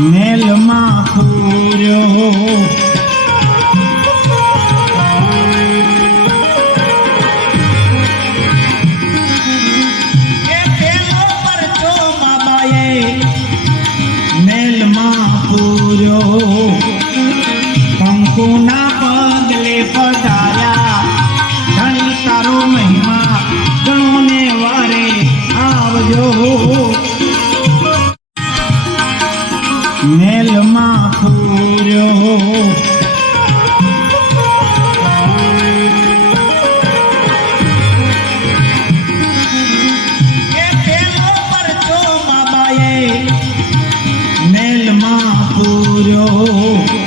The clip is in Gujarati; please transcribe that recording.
મેલમાં પૂર્યો એ પેલો પરચો બાબાએ મેલમાં પૂર્યો કંકુના પગલે પધાર્યા ધણી તારો મહિમા ગણો ને વારે આવજો મેલમાં પૂર્યો એ પેલો પરચો બાબાએ મેલમાં પૂર્યો